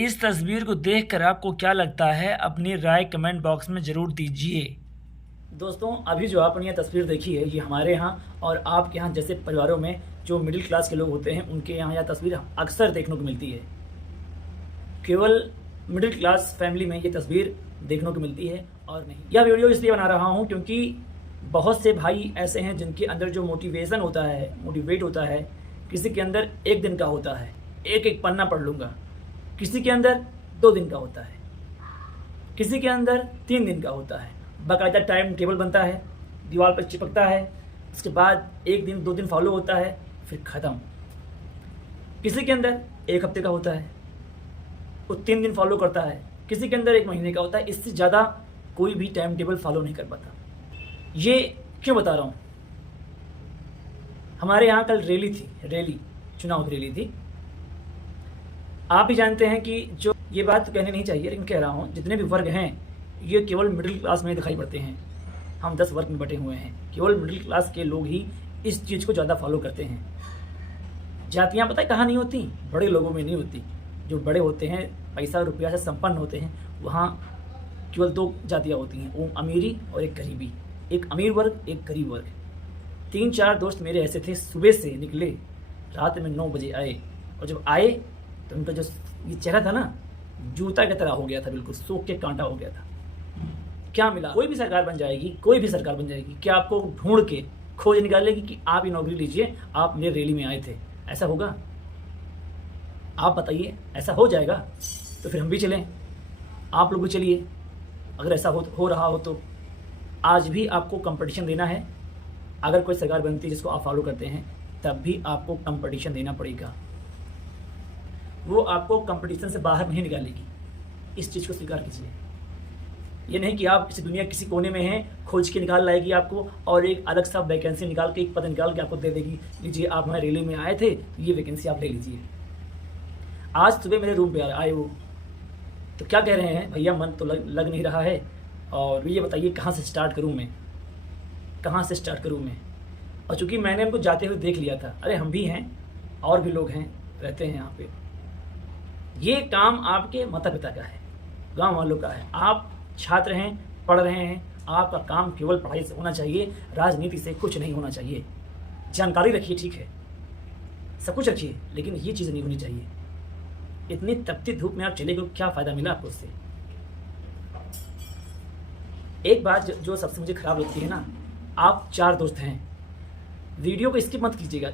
इस तस्वीर को देखकर आपको क्या लगता है, अपनी राय कमेंट बॉक्स में ज़रूर दीजिए। दोस्तों, अभी जो आपने ये तस्वीर देखी है, ये हमारे यहाँ और आपके यहाँ जैसे परिवारों में जो मिडिल क्लास के लोग होते हैं, उनके यहाँ यह तस्वीर अक्सर देखने को मिलती है। केवल मिडिल क्लास फैमिली में ये तस्वीर देखने को मिलती है और नहीं। यह वीडियो इसलिए बना रहा हूँ क्योंकि बहुत से भाई ऐसे हैं जिनके अंदर जो मोटिवेट होता है, किसी के अंदर 1 दिन का होता है, एक पन्ना पढ़ लूँगा, किसी के अंदर 2 दिन का होता है, किसी के अंदर 3 दिन का होता है। बाकायदा टाइम टेबल बनता है, दीवार पर चिपकता है, उसके बाद 1 दिन 2 दिन फॉलो होता है, फिर ख़त्म। किसी के अंदर 1 हफ्ते का होता है, वो 3 दिन फॉलो करता है, किसी के अंदर 1 महीने का होता है। इससे ज़्यादा कोई भी टाइम टेबल फॉलो नहीं कर पाता। ये क्यों बता रहा हूँ? हमारे यहाँ कल चुनाव की रैली थी। आप भी जानते हैं कि जो ये बात तो कहनी नहीं चाहिए, लेकिन कह रहा हूँ, जितने भी वर्ग हैं ये केवल मिडिल क्लास में दिखाई पड़ते हैं। हम 10 वर्ग में बटे हुए हैं, केवल मिडिल क्लास के लोग ही इस चीज़ को ज़्यादा फॉलो करते हैं। जातियाँ पता है कहाँ नहीं होती? बड़े लोगों में नहीं होती। जो बड़े होते हैं, पैसा रुपया से संपन्न होते हैं, वहाँ केवल 2 जातियाँ होती हैं, वो अमीरी और एक गरीबी। एक अमीर वर्ग, एक गरीब वर्ग। 3-4 दोस्त मेरे ऐसे थे, सुबह से निकले, रात में 9 बजे आए, और जब आए तो उनका जो ये चेहरा था ना, जूता की तरह हो गया था, बिल्कुल सूख के कांटा हो गया था। क्या मिला? कोई भी सरकार बन जाएगी, क्या आपको ढूंढ के खोज निकालेगी कि आप ये नौकरी लीजिए, आप मेरे रैली में आए थे? ऐसा होगा? आप बताइए, ऐसा हो जाएगा? तो फिर हम भी चलें, आप लोग भी चलिए। अगर ऐसा हो रहा हो तो आज भी आपको कंपटीशन देना है। अगर कोई सरकार बनती है जिसको आप फॉलो करते हैं, तब भी आपको कंपटीशन देना पड़ेगा। वो आपको कंपटीशन से बाहर नहीं निकालेगी। इस चीज़ को स्वीकार कीजिए। ये नहीं कि आप इस दुनिया किसी कोने में हैं, खोज के निकाल लाएगी आपको और एक अलग सा वैकेंसी निकाल के, एक पद निकाल के आपको दे देगी, लीजिए आप हमारे रैली में आए थे, ये वैकेंसी आप ले लीजिए। आज सुबह मेरे रूम पे आए वो, तो क्या कह रहे हैं, भैया मन तो लग नहीं रहा है, और ये बताइए कहाँ से स्टार्ट करूँ मैं? और चूँकि मैंने उनको जाते हुए देख लिया था, अरे हम भी हैं और भी लोग हैं, रहते हैं यहाँ पे। ये काम आपके माता पिता का है, गांव वालों का है। आप छात्र हैं, पढ़ रहे हैं, आपका काम केवल पढ़ाई से होना चाहिए, राजनीति से कुछ नहीं होना चाहिए। जानकारी रखिए, ठीक है, सब कुछ रखिए, लेकिन ये चीज़ नहीं होनी चाहिए। इतनी तपती धूप में आप चले गए, क्या फ़ायदा मिला आपको उससे? एक बात जो सबसे मुझे ख़राब लगती है ना, आप 4 दोस्त हैं, वीडियो को स्किप मत कीजिएगा,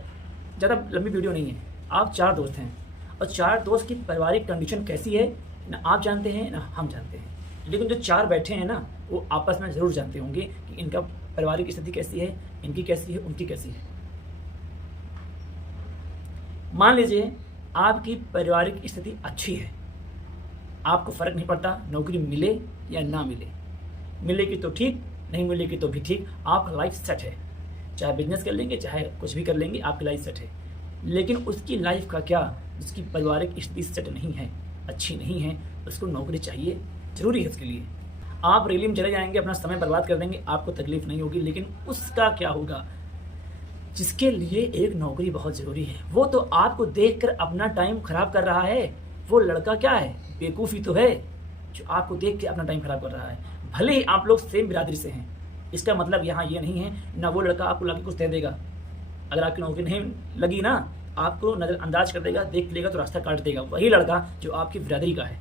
ज़्यादा लंबी वीडियो नहीं है। आप 4 दोस्त हैं और 4 दोस्त की पारिवारिक कंडीशन कैसी है ना आप जानते हैं ना हम जानते हैं, लेकिन जो 4 बैठे हैं ना, वो आपस में ज़रूर जानते होंगे कि इनका पारिवारिक स्थिति कैसी है, इनकी कैसी है, उनकी कैसी है। मान लीजिए आपकी पारिवारिक स्थिति अच्छी है, आपको फ़र्क नहीं पड़ता नौकरी मिले या ना मिले, मिलेगी तो ठीक, नहीं मिलेगी तो भी ठीक, आपका लाइफ सेट है। चाहे बिजनेस कर लेंगे, चाहे कुछ भी कर लेंगे, आपकी लाइफ सेट है। लेकिन उसकी लाइफ का क्या, उसकी पारिवारिक स्थिति सेट नहीं है, अच्छी नहीं है, उसको नौकरी चाहिए, ज़रूरी है उसके लिए। आप रैली में चले जाएंगे, अपना समय बर्बाद कर देंगे, आपको तकलीफ नहीं होगी, लेकिन उसका क्या होगा जिसके लिए एक नौकरी बहुत ज़रूरी है? वो तो आपको देखकर अपना टाइम खराब कर रहा है। वो लड़का क्या है, बेवकूफ़ी तो है, जो आपको देख के अपना टाइम खराब कर रहा है। भले ही आप लोग सेम बिरादरी से हैं, इसका मतलब यहाँ ये नहीं है ना वो लड़का आपको लाके कुछ दे देगा। अगर आपकी नौकरी नहीं लगी ना, आपको नज़रअंदाज कर देगा, देख लेगा तो रास्ता काट देगा। वही लड़का जो आपकी बिरादरी का है,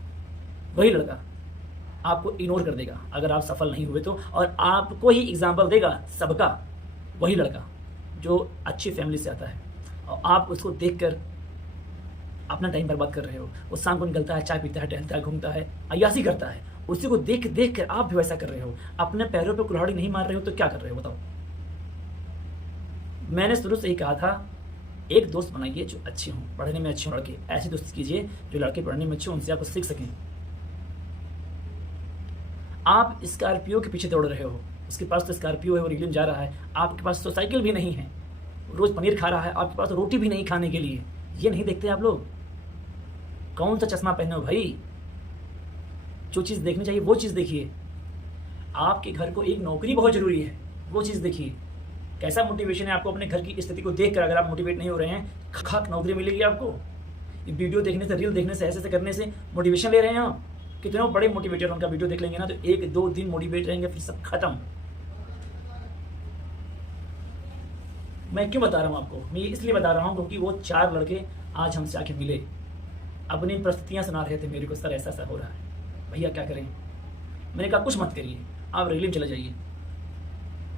वही लड़का आपको इग्नोर कर देगा अगर आप सफल नहीं हुए तो, और आपको ही एग्जाम्पल देगा सबका। वही लड़का जो अच्छी फैमिली से आता है और आप उसको देखकर अपना टाइम बर्बाद कर रहे हो। वो शाम को निकलता है, चाय पीता है, टहलता है, घूमता है, अय्यासी करता है, उसी को देख कर आप भी वैसा कर रहे हो। अपने पैरों पे कुल्हाड़ी नहीं मार रहे हो तो क्या कर रहे हो बताओ? मैंने शुरू से ही कहा था, एक दोस्त बनाइए जो अच्छे हों, पढ़ने में अच्छे हों लड़के। ऐसे दोस्त कीजिए जो लड़के पढ़ने में अच्छे हों, उनसे आप सीख सकें। आप स्कॉर्पियो के पीछे दौड़ रहे हो, उसके पास तो स्कॉर्पियो है, वो रैली में जा रहा है, आपके पास तो साइकिल भी नहीं है, रोज़ पनीर खा रहा है, आपके पास तो रोटी भी नहीं खाने के लिए। ये नहीं देखते आप लोग? कौन सा चश्मा पहने हो भाई? जो चीज़ देखनी चाहिए वो चीज़ देखिए। आपके घर को एक नौकरी बहुत ज़रूरी है, वो चीज़ देखिए। कैसा मोटिवेशन है आपको अपने घर की स्थिति को देखकर? अगर आप मोटिवेट नहीं हो रहे हैं, खाक नौकरी मिलेगी आपको? ये वीडियो देखने से, रील देखने से, ऐसे ऐसे करने से मोटिवेशन ले रहे हैं आप। कितने बड़े मोटिवेटर उनका वीडियो देख लेंगे ना तो 1-2 दिन मोटिवेट रहेंगे, फिर सब खत्म। मैं क्यों बता रहा हूँ आपको? मैं इसलिए बता रहा हूँ क्योंकि वो 4 लड़के आज हमसे आके मिले, अपनी परिस्थितियाँ सुना रहे थे मेरे को, सर ऐसा ऐसा हो रहा है, भैया क्या करें। मैंने कहा कुछ मत करिए, आप रैली में चले जाइए।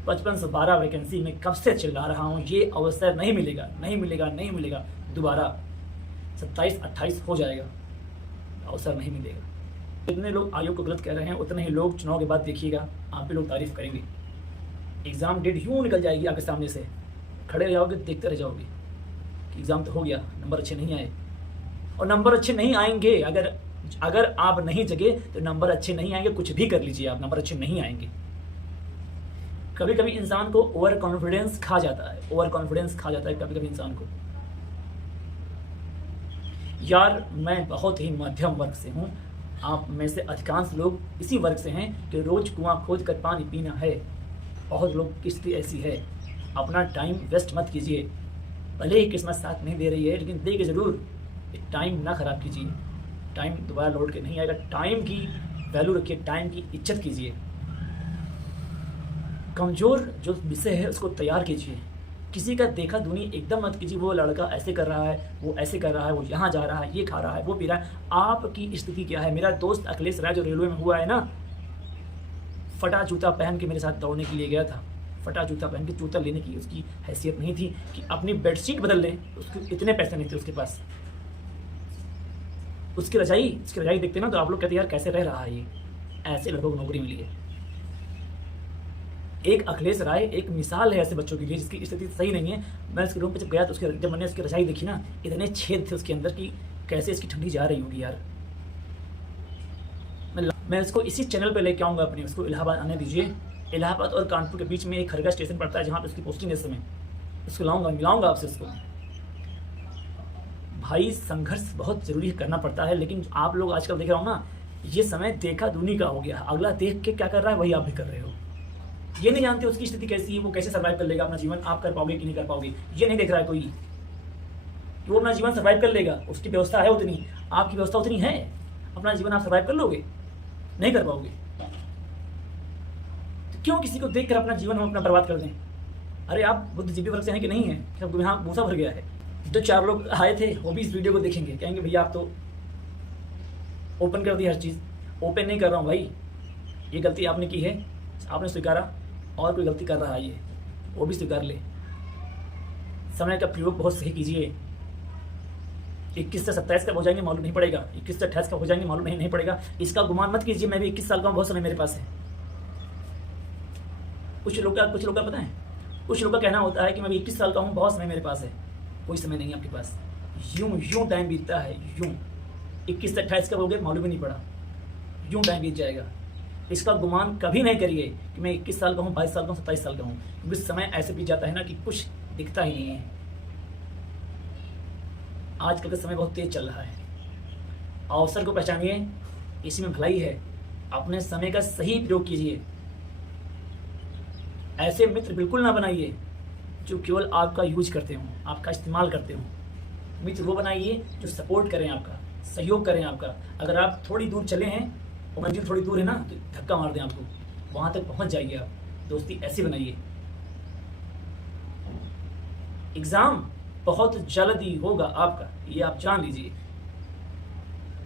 55 से 12 वैकेंसी में कब से चिल्ला रहा हूँ, ये अवसर नहीं मिलेगा, नहीं मिलेगा, नहीं मिलेगा दोबारा। 27-28 हो जाएगा, अवसर नहीं मिलेगा। जितने लोग आयोग को गलत कह रहे हैं उतने ही लोग चुनाव के बाद देखिएगा आप भी लोग तारीफ करेंगे। एग्ज़ाम डेट यूँ निकल जाएगी आपके सामने से, खड़े रह जाओगे, देखते रह जाओगे कि एग्ज़ाम तो हो गया, नंबर अच्छे नहीं आए। और नंबर अच्छे नहीं आएंगे, अगर आप नहीं जगे तो नंबर अच्छे नहीं आएंगे। कुछ भी कर लीजिए आप, नंबर अच्छे नहीं आएंगे। कभी कभी इंसान को ओवर कॉन्फिडेंस खा जाता है, ओवर कॉन्फिडेंस खा जाता है कभी कभी इंसान को। यार मैं बहुत ही मध्यम वर्ग से हूँ, आप में से अधिकांश लोग इसी वर्ग से हैं कि रोज कुआं खोद कर पानी पीना है। बहुत लोग की स्थिति ऐसी है। अपना टाइम वेस्ट मत कीजिए, भले ही किस्मत साथ नहीं दे रही है लेकिन देगी ज़रूर। टाइम ना ख़राब कीजिए, टाइम दोबारा लौट के नहीं आएगा। टाइम की वैल्यू रखिए, टाइम की इज्जत कीजिए। कमज़ोर जो विषय है उसको तैयार कीजिए। किसी का देखा दुनी एकदम मत कीजिए, वो लड़का ऐसे कर रहा है, वो ऐसे कर रहा है, वो यहाँ जा रहा है, ये खा रहा है, वो पी रहा है। आपकी स्थिति क्या है? मेरा दोस्त अखिलेश राय जो रेलवे में हुआ है ना, फटा जूता पहन के मेरे साथ दौड़ने के लिए गया था। फटा जूता पहन के, जूता लेने की उसकी हैसियत नहीं थी कि अपनी बेडशीट बदल ले, उसके इतने पैसे नहीं थे उसके पास। उसकी रजाई देखते ना तो आप लोग कहते यार कैसे रह रहा है ये। ऐसे लड़कों को नौकरी मिली है। एक अखिलेश राय एक मिसाल है ऐसे बच्चों के लिए जिसकी स्थिति सही नहीं है। मैं उसके रूम पे जब गया तो जब मैंने उसकी रजाई देखी ना, इतने छेद थे उसके अंदर की कैसे इसकी ठंडी जा रही होगी यार। मैं इसको इसी चैनल पे लेके आऊँगा अपने, उसको इलाहाबाद आने दीजिए। इलाहाबाद और कानपुर के बीच में एक खरगा स्टेशन पड़ता है जहाँ पे उसकी पोस्टिंग है इस समय। उसको लाऊंगा, मिलाऊंगा आपसे उसको। भाई संघर्ष बहुत जरूरी करना पड़ता है, लेकिन आप लोग आजकल देख रहा हूँ ना, ये समय देखा दूनी का हो गया। अगला देख के क्या कर रहा है वही आप भी कर रहे हो। ये नहीं जानते उसकी स्थिति कैसी है, वो कैसे सर्वाइव कर लेगा अपना जीवन, आप कर पाओगे कि नहीं कर पाओगे ये नहीं देख रहा है कोई। वो अपना जीवन सर्वाइव कर लेगा, उसकी व्यवस्था है उतनी, आपकी व्यवस्था उतनी है, अपना जीवन आप सर्वाइव कर लोगे? नहीं कर पाओगे। तो क्यों किसी को देख कर अपना जीवन हम अपना बर्बाद कर दें? अरे आप बुद्धिजीवी वर्ग से हैं कि नहीं है? सब यहाँ भूसा भर गया है। 2-4 लोग आए थे वो भी इस वीडियो को देखेंगे, कहेंगे भैया आप तो ओपन कर दी हर चीज़। ओपन नहीं कर रहा हूँ भाई, ये गलती आपने की है, आपने स्वीकारा, और कोई गलती कर रहा है ये वो भी स्वीकार ले। समय का प्रयोग बहुत सही कीजिए। 21 से 27 कब हो जाएंगे मालूम नहीं पड़ेगा, 21 से 28 कब हो जाएंगे मालूम नहीं पड़ेगा। इसका गुमान मत कीजिए मैं भी 21 साल का हूँ, बहुत समय मेरे पास है। कुछ लोग का पता है, कुछ लोग का कहना होता है कि मैं भी 21 साल का हूँ, बहुत समय मेरे पास है। कोई समय नहीं आपके पास, यूं टाइम बीतता है, यूं 21 से 28 कब हो गए मालूम ही नहीं पड़ा, यूं टाइम बीत जाएगा। इसका गुमान कभी नहीं करिए कि मैं 21 साल का हूँ, 22 साल का हूँ, 27 साल का हूँ, क्योंकि समय ऐसे बीत जाता है ना कि कुछ दिखता ही नहीं है। आजकल का समय बहुत तेज चल रहा है। अवसर को पहचानिए, इसी में भलाई है। अपने समय का सही प्रयोग कीजिए। ऐसे मित्र बिल्कुल ना बनाइए जो केवल आपका यूज करते हो, आपका इस्तेमाल करते हो। मित्र वो बनाइए जो सपोर्ट करें आपका, सहयोग करें आपका। अगर आप थोड़ी दूर चले हैं और मंजिल थोड़ी दूर है ना तो धक्का मार दें आपको, वहाँ तक पहुँच जाइए आप। दोस्ती ऐसी बनाइए। एग्ज़ाम बहुत जल्दी होगा आपका, ये आप जान लीजिए।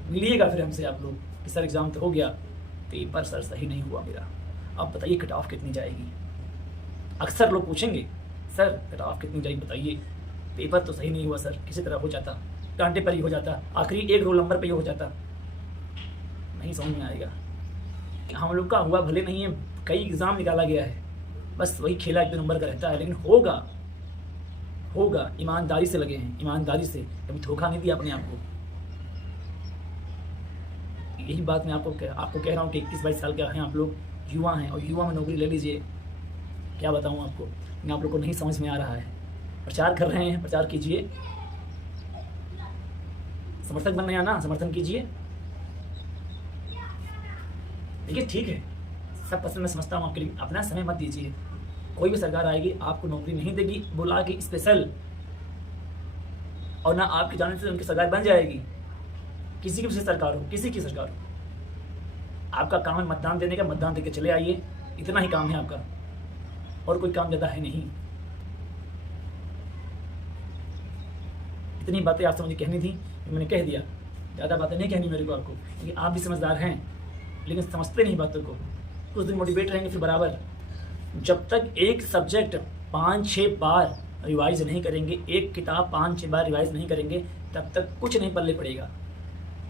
मिलिएगा फिर हमसे आप लोग कि सर एग्ज़ाम तो हो गया, पेपर सर सही नहीं हुआ मेरा, अब बताइए कट ऑफ कितनी जाएगी। अक्सर लोग पूछेंगे सर कट ऑफ कितनी जाएगी बताइए। पेपर तो सही नहीं हुआ सर, किसी तरह हो जाता, कांटे पर ही हो जाता, आखिरी एक रोल नंबर पर ही हो जाता। नहीं समझ में आएगा। हम लोग का हुआ भले नहीं है, कई एग्ज़ाम निकाला गया है, बस वही खेला 1-2 नंबर का रहता है, लेकिन होगा होगा। ईमानदारी से लगे हैं, ईमानदारी से, कभी धोखा नहीं दिया अपने आप को। यही बात मैं आपको कह रहा हूँ कि 21-22 साल के हैं आप लोग, युवा हैं, और युवा में नौकरी ले लीजिए। क्या बताऊँ आपको, मैं आप लोग को नहीं समझ में आ रहा है। प्रचार कर रहे हैं, प्रचार कीजिए। समर्थक बनने आना, समर्थन कीजिए। देखिए ठीक है, सब पसंद मैं समझता हूँ आपके लिए, अपना समय मत दीजिए। कोई भी सरकार आएगी आपको नौकरी नहीं देगी बुला के स्पेशल। और ना आपकी जाने से उनकी सरकार बन जाएगी। किसी की भी सरकार हो, किसी की सरकार हो, आपका काम है मतदान देने का, मतदान देके चले आइए, इतना ही काम है आपका, और कोई काम ज़्यादा है नहीं। इतनी बातें आपसे मुझे कहनी थी, मैंने कह दिया। ज़्यादा बातें नहीं कहनी मेरे को आपको, क्योंकि आप भी समझदार हैं, लेकिन समझते नहीं बातों को। कुछ दिन मोटिवेट रहेंगे फिर बराबर। जब तक एक सब्जेक्ट 5-6 बार रिवाइज नहीं करेंगे, एक किताब 5-6 बार रिवाइज नहीं करेंगे, तब तक कुछ नहीं पल्ले पड़ेगा,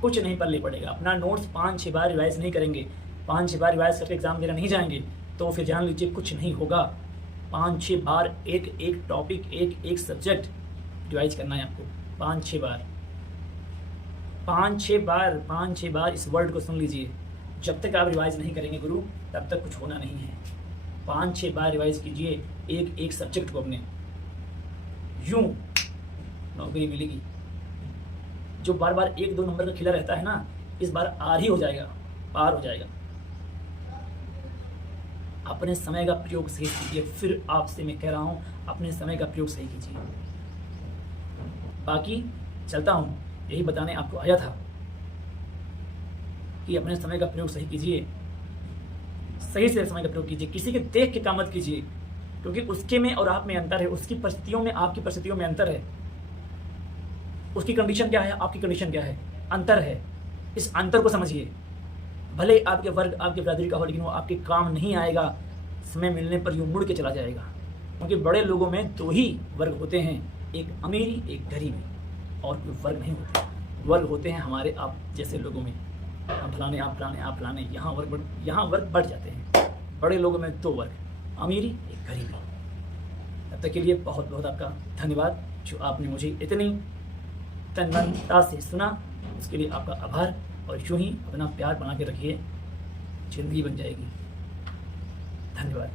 कुछ नहीं पल्ले पड़ेगा। अपना नोट्स 5-6 बार रिवाइज नहीं करेंगे, 5-6 बार रिवाइज करके एग्ज़ाम देना नहीं जाएंगे, तो फिर जान लीजिए कुछ नहीं होगा। 5-6 बार एक एक टॉपिक, एक एक सब्जेक्ट रिवाइज करना है आपको। 5-6 बार, 5-6 बार इस वर्ड को सुन लीजिए। जब तक आप रिवाइज नहीं करेंगे गुरु, तब तक कुछ होना नहीं है। 5-6 बार रिवाइज कीजिए एक एक सब्जेक्ट को अपने, यूं नौकरी मिलेगी। जो बार बार 1-2 नंबर का खिला रहता है ना, इस बार आर ही हो जाएगा, पार हो जाएगा। अपने समय का प्रयोग सही कीजिए। फिर आपसे मैं कह रहा हूं, अपने समय का प्रयोग सही कीजिए। बाकी चलता हूं, यही बताने आपको आया था कि अपने समय का प्रयोग सही कीजिए, सही से समय का प्रयोग कीजिए। किसी के देख के काम मत कीजिए, क्योंकि उसके में और आप में अंतर है, उसकी परिस्थितियों में आपकी परिस्थितियों में अंतर है। उसकी कंडीशन क्या है, आपकी कंडीशन क्या है, अंतर है। इस अंतर को समझिए। भले आपके वर्ग आपके बरादरी का हो, लेकिन वो आपके काम नहीं आएगा। समय मिलने पर यूँ मुड़ के चला जाएगा। क्योंकि बड़े लोगों में 2 ही वर्ग होते हैं, एक अमीरी, एक गरीबी, और कोई वर्ग नहीं होते। वर्ग होते हैं हमारे आप जैसे लोगों में, आप फलाने, आप फलाने, आप फलाने, यहाँ वर्ग बढ़ जाते हैं। बड़े लोगों में 2 वर्ग, अमीरी, एक गरीबी। तब तक के लिए बहुत बहुत आपका धन्यवाद, जो आपने मुझे इतनी तन्मयता से सुना, उसके लिए आपका आभार। और यूँ ही अपना प्यार बना के रखिए, जिंदगी बन जाएगी। धन्यवाद।